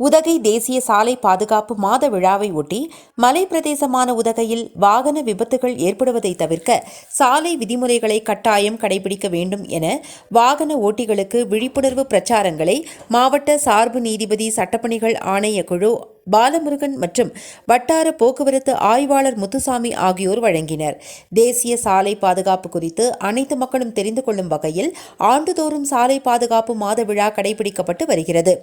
உதகை தேசிய சாலை பாதுகாப்பு மாத விழாவை ஒட்டி மலை பிரதேசமான உதகையில் வாகன விபத்துகள் ஏற்படுவதை தவிர்க்க சாலை விதிமுறைகளை கட்டாயம் கடைபிடிக்க வேண்டும் என வாகன ஓட்டிகளுக்கு விழிப்புணர்வு பிரச்சாரங்களை மாவட்ட சார்பு நீதிபதி சட்டப்பணிகள் ஆணைய குழு பாலமுருகன் மற்றும் வட்டார போக்குவரத்து ஆய்வாளர் முத்துசாமி ஆகியோர் வழங்கினர். தேசிய சாலை பாதுகாப்பு குறித்து அனைத்து மக்களும் தெரிந்து கொள்ளும் வகையில் ஆண்டுதோறும் சாலை பாதுகாப்பு மாத விழா கடைபிடிக்கப்பட்டு வருகிறது.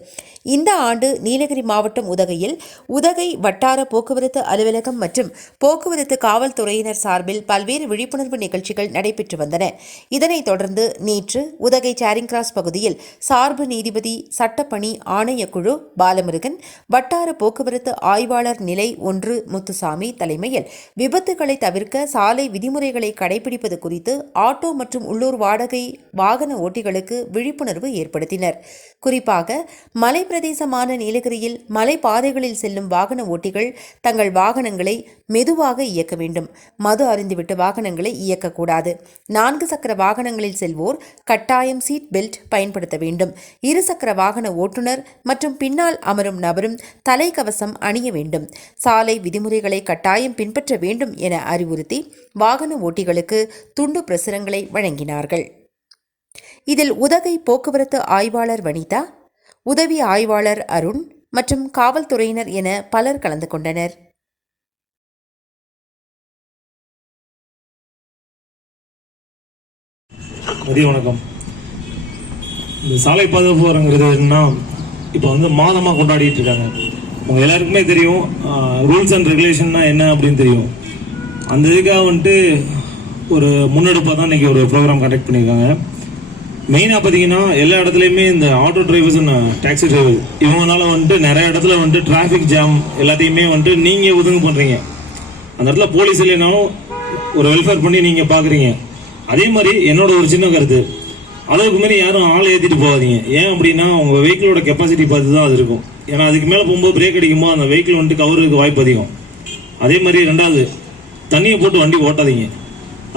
இந்த ஆண்டு நீலகிரி மாவட்டம் உதகையில் உதகை வட்டார போக்குவரத்து அலுவலகம் மற்றும் போக்குவரத்து காவல்துறையினர் சார்பில் பல்வேறு விழிப்புணர்வு நிகழ்ச்சிகள் நடைபெற்று வந்தன. இதனைத் தொடர்ந்து நேற்று உதகை சேரிங் கிராஸ் பகுதியில் சார்பு நீதிபதி சட்டப்பணி ஆணையக்குழு பாலமுருகன் வட்டார போக்குவரத்து ஆய்வாளர் நிலை ஒன்று முத்துசாமி தலைமையில் விபத்துகளை தவிர்க்க சாலை விதிமுறைகளை கடைபிடிப்பது குறித்து ஆட்டோ மற்றும் உள்ளூர் வாடகை வாகன ஓட்டிகளுக்கு விழிப்புணர்வு ஏற்படுத்தினர். குறிப்பாக மலை பிரதேசமான நீலகிரியில் மலை பாதைகளில் செல்லும் வாகன ஓட்டிகள் தங்கள் வாகனங்களை மெதுவாக இயக்க வேண்டும். மது அறிந்துவிட்டு வாகனங்களை இயக்கக்கூடாது. நான்கு சக்கர வாகனங்களில் செல்வோர் கட்டாயம் சீட் பெல்ட் பயன்படுத்த வேண்டும். இருசக்கர வாகன ஓட்டுநர் மற்றும் பின்னால் அமரும் நபரும் தலை முகக்கவசம் அணிய வேண்டும். சாலை விதிமுறைகளை கட்டாயம் பின்பற்ற வேண்டும் என அறிவுறுத்தி வாகன ஓட்டிகளுக்கு துண்டு பிரசுரங்களை வழங்கினார்கள். இதில் உதகை போக்குவரத்து ஆய்வாளர் வனிதா உதவி ஆய்வாளர் அருண் மற்றும் காவல்துறையினர் என பலர் கலந்து கொண்டனர். மதிய வணக்கம். இந்த சாலை பாதுகாப்பு வரங்கிறது என்னன்னா இப்போ வந்து மாதமாக கொண்டாடிட்டு இருக்காங்க. உங்க எல்லாருக்குமே தெரியும் ரூல்ஸ் அண்ட் ரெகுலேஷன்னா என்ன அப்படின்னு தெரியும். அந்த இதுக்காக வந்துட்டு ஒரு முன்னெடுப்பாக தான் இன்றைக்கி ஒரு ப்ரோக்ராம் கண்டக்ட் பண்ணியிருக்காங்க. மெயினாக பார்த்தீங்கன்னா எல்லா இடத்துலையுமே இந்த ஆட்டோ டிரைவர்ஸ் டாக்ஸி டிரைவர் இவங்கனால வந்துட்டு நிறைய இடத்துல வந்துட்டு டிராஃபிக் ஜாம் எல்லாத்தையுமே வந்துட்டு நீங்கள் ஒதுங்கு பண்ணுறீங்க அந்த இடத்துல போலீஸ் இல்லைனாலும் ஒரு வெல்ஃபேர் பண்ணி நீங்கள் பார்க்குறீங்க அதே மாதிரி என்னோட ஒரு சின்ன கருத்து. அளவுக்கு மாரி யாரும் ஆள் ஏற்றிட்டு போகாதீங்க. ஏன் அப்படின்னா உங்கள் வெஹிக்கிளோட கெப்பாசிட்டி பார்த்து தான் அது இருக்கும். ஏன்னா அதுக்கு மேலே போகும்போது பிரேக் அடிக்கும்போது அந்த வெஹிக்கிள் வந்துட்டு கவருக்கு வாய்ப்பு அதிகம். அதே மாதிரி ரெண்டாவது தண்ணியை போட்டு வண்டி ஓட்டாதீங்க.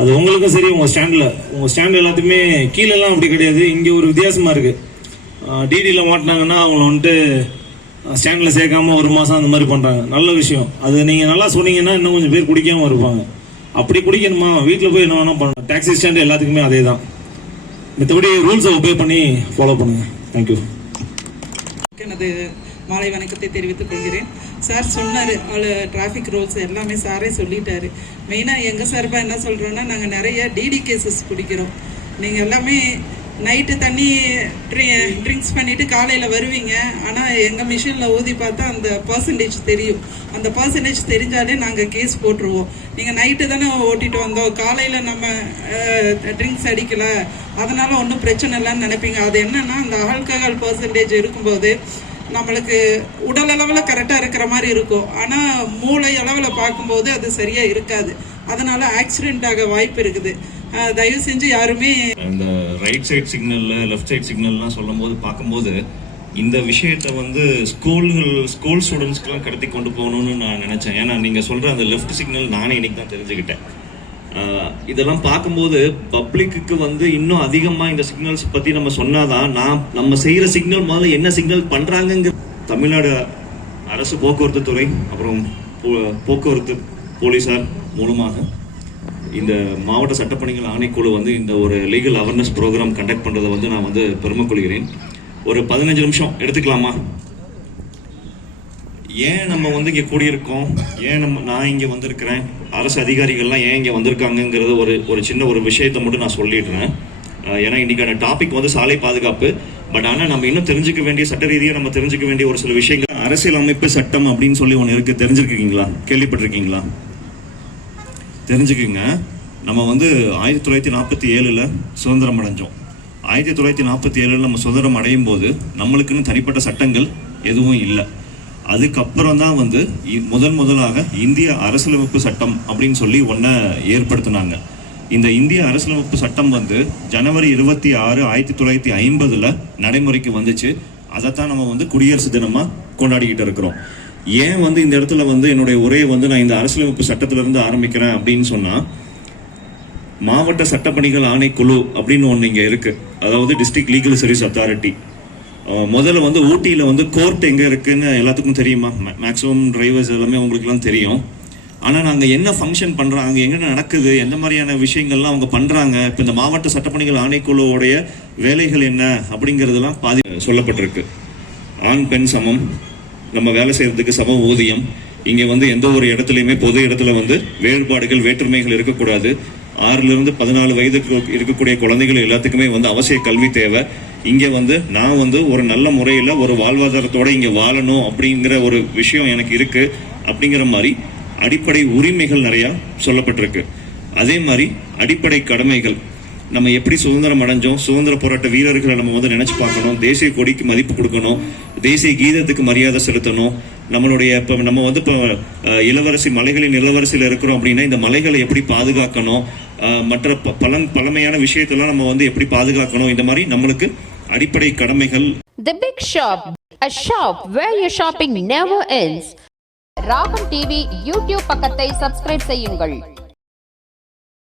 அது உங்களுக்கும் சரி உங்கள் ஸ்டாண்டில் உங்கள் ஸ்டாண்ட் எல்லாத்தையுமே கீழெல்லாம் அப்படி கிடையாது. இங்கே ஒரு வித்தியாசமாக இருக்குது டிடியில் மாட்டினாங்கன்னா அவங்கள வந்துட்டு ஸ்டாண்டில் சேர்க்காம ஒரு மாதம் அந்த மாதிரி பண்ணுறாங்க நல்ல விஷயம். அது நீங்கள் நல்லா சொன்னீங்கன்னா இன்னும் கொஞ்சம் பேர் குடிக்காமல் இருப்பாங்க. அப்படி குடிக்கணுமா? வீட்டில் போய் என்ன வேணால் பண்ணலாம். டாக்ஸி ஸ்டாண்டு எல்லாத்துக்குமே அதே தான் மற்றபடி ரூல்ஸை ஒபே பண்ணி ஃபாலோ பண்ணுங்கள் தேங்க்யூ எனது மாலை வணக்கத்தை தெரிவித்துக் கொள்கிறேன். சார் சொன்னார் அவளு டிராஃபிக் ரூல்ஸ் எல்லாமே சாரே சொல்லிட்டாரு. மெயினாக எங்கள் சார்பாக என்ன சொல்கிறோன்னா நாங்கள் நிறைய டிடி கேசஸ் பிடிக்கிறோம் நீங்கள் எல்லாமே நைட்டு தண்ணி ட்ரிங்க்ஸ் பண்ணிட்டு காலையில் வருவீங்க. ஆனால் எங்கள் மிஷினில் ஊதி பார்த்தா அந்த பர்சன்டேஜ் தெரியும். அந்த பர்சன்டேஜ் தெரிஞ்சாலே நாங்கள் கேஸ் போட்டுருவோம். நீங்கள் நைட்டு தானே ஓட்டிட்டு வந்தோம். காலையில் நம்ம ட்ரிங்க்ஸ் அடிக்கல. அதனால ஒன்றும் பிரச்சனை இல்லைன்னு நினைப்பீங்க. அது என்னன்னா அந்த ஆல்கஹால் பர்சன்டேஜ் இருக்கும்போது நம்மளுக்கு உடல் அளவில் கரெக்டாக இருக்கிற மாதிரி இருக்கும். ஆனால் மூளை அளவில் பார்க்கும்போது அது சரியாக இருக்காது. அதனால ஆக்சிடென்ட் ஆக வாய்ப்பு இருக்குது. தயவு செஞ்சு யாருமே இந்த ரைட் சைட் சிக்னலில் லெஃப்ட் சைட் சிக்னல்லாம் சொல்லும்போது பார்க்கும்போது இந்த விஷயத்தை வந்து ஸ்கூல்கள் ஸ்கூல் ஸ்டூடெண்ட்ஸ்க்கெல்லாம் கடத்தி கொண்டு போகணும்னு நான் நினச்சேன். ஏன்னா நீங்கள் சொல்கிற அந்த லெஃப்ட் சிக்னல் நானே இன்னைக்கு தான் தெரிஞ்சுக்கிட்டேன். இதெல்லாம் பார்க்கும்போது பப்ளிக்கு வந்து இன்னும் அதிகமாக இந்த சிக்னல்ஸ் பற்றி நம்ம சொன்னாதான் நான் நம்ம செய்கிற சிக்னல் முதல்ல என்ன சிக்னல் பண்ணுறாங்கங்க தமிழ்நாடு அரசு போக்குவரத்து துறை அப்புறம் போ- போக்குவரத்து போலீஸார் மூலமாக இந்த மாவட்ட சட்டப்பணிகள் ஆணைக்குழு வந்து இந்த ஒரு லீகல் அவேர்னஸ் ப்ரோக்ராம் கண்டக்ட் பண்ணுறதை வந்து நான் வந்து பெருமை கொள்கிறேன். ஒரு பதினஞ்சு நிமிஷம் எடுத்துக்கலாமா? ஏன் நம்ம வந்து இங்கே கூடியிருக்கோம்? ஏன் நம்ம நான் இங்கே வந்திருக்கிறேன்? அரசு அதிகாரிகள்லாம் ஏன் இங்கே வந்திருக்காங்கங்கிறது ஒரு ஒரு சின்ன ஒரு விஷயத்தை மட்டும் நான் சொல்லிடுறேன். ஏன்னா இன்னைக்கான டாபிக் வந்து சாலை பாதுகாப்பு. பட் ஆனால் நம்ம இன்னும் தெரிஞ்சுக்க வேண்டிய சட்ட ரீதியாக நம்ம தெரிஞ்சுக்க வேண்டிய ஒரு சில விஷயங்கள். அரசியல் அமைப்பு சட்டம் அப்படின்னு சொல்லி ஒன்று இருக்குது தெரிஞ்சிருக்கீங்களா? கேள்விப்பட்டிருக்கீங்களா? தெரிஞ்சுக்குங்க. நம்ம வந்து ஆயிரத்தி தொள்ளாயிரத்தி நாற்பத்தி ஏழில் சுதந்திரம் அடைஞ்சோம். ஆயிரத்தி தொள்ளாயிரத்தி நாற்பத்தி ஏழில் நம்ம சுதந்திரம் அடையும் போது நம்மளுக்குன்னு தனிப்பட்ட சட்டங்கள் எதுவும் இல்லை. அதுக்கப்புறம் தான் வந்து இ- முதலாக இந்திய அரசியலமைப்பு சட்டம் அப்படின்னு சொல்லி ஒன்றை ஏற்படுத்தினாங்க. இந்த இந்திய அரசியலமைப்பு சட்டம் வந்து ஜனவரி இருபத்தி ஆறு ஆயிரத்தி தொள்ளாயிரத்தி ஐம்பதுல நடைமுறைக்கு வந்துச்சு. அதைத்தான் நம்ம வந்து குடியரசு தினமாக கொண்டாடிக்கிட்டு இருக்கிறோம். ஏன் வந்து இந்த இடத்துல வந்து என்னுடைய உரையை வந்து நான் இந்த அரசியலமைப்பு சட்டத்திலிருந்து ஆரம்பிக்கிறேன் அப்படின்னு சொன்னா மாவட்ட சட்டப்பணிகள் ஆணைக்குழு அப்படின்னு ஒன்று இங்கே இருக்கு. அதாவது டிஸ்ட்ரிக்ட் லீகல் சர்வீஸ் அத்தாரிட்டி முதல்ல வந்து ஊட்டியில் வந்து கோர்ட் எங்கே இருக்குதுன்னு எல்லாத்துக்கும் தெரியுமா? மேக்ஸிமம் டிரைவர்ஸ் எல்லாமே உங்களுக்குலாம் தெரியும். ஆனால் நாங்கள் என்ன ஃபங்க்ஷன் பண்ணுறாங்க அங்கே என்ன நடக்குது? எந்த மாதிரியான விஷயங்கள்லாம் அவங்க பண்ணுறாங்க இப்போ இந்த மாவட்ட சட்டப்பணிகள் ஆணைக்குழுவோடைய வேலைகள் என்ன? அப்படிங்கிறதெல்லாம் பாதி சொல்லப்பட்டிருக்கு. ஆண் பெண் சமம். நம்ம வேலை செய்கிறதுக்கு சம ஊதியம். இங்கே வந்து எந்த ஒரு இடத்துலையுமே பொது இடத்துல வந்து வேறுபாடுகள் வேற்றுமைகள் இருக்கக்கூடாது. ஆறுலேருந்து பதினாலு வயதுக்கு இருக்கக்கூடிய குழந்தைகள் எல்லாத்துக்குமே வந்து அவசிய கல்வி தேவை. இங்கே வந்து நான் வந்து ஒரு நல்ல முறையில் ஒரு வாழ்வாதாரத்தோடு இங்கே வாழணும் அப்படிங்கிற ஒரு விஷயம் எனக்கு இருக்குது அப்படிங்கிற மாதிரி அடிப்படை உரிமைகள் நிறையா சொல்லப்பட்டிருக்கு. அதே மாதிரி அடிப்படை கடமைகள். நம்ம எப்படி சுதந்திரம் அடைஞ்சோம் சுதந்திர போராட்ட வீரர்களை நம்ம வந்து நினச்சி பார்க்கணும் தேசிய கொடிக்கு மதிப்பு கொடுக்கணும் தேசிய கீதத்துக்கு மரியாதை செலுத்தணும். நம்மளுடைய இப்போ நம்ம வந்து இப்போ இளவரசி மலைகளின் இளவரசியில் இருக்கிறோம் அப்படின்னா இந்த மலைகளை எப்படி பாதுகாக்கணும் மற்ற ப- பழங் பழமையான விஷயத்தெல்லாம் நம்ம வந்து எப்படி பாதுகாக்கணும் இந்த மாதிரி நம்மளுக்கு அடிப்படை கடமைகள் the big shop a shop where you shopping never ends ராகுல் டிவி யூடியூப் பக்கத்தை சப்ஸ்கிரைப் செய்யுங்கள்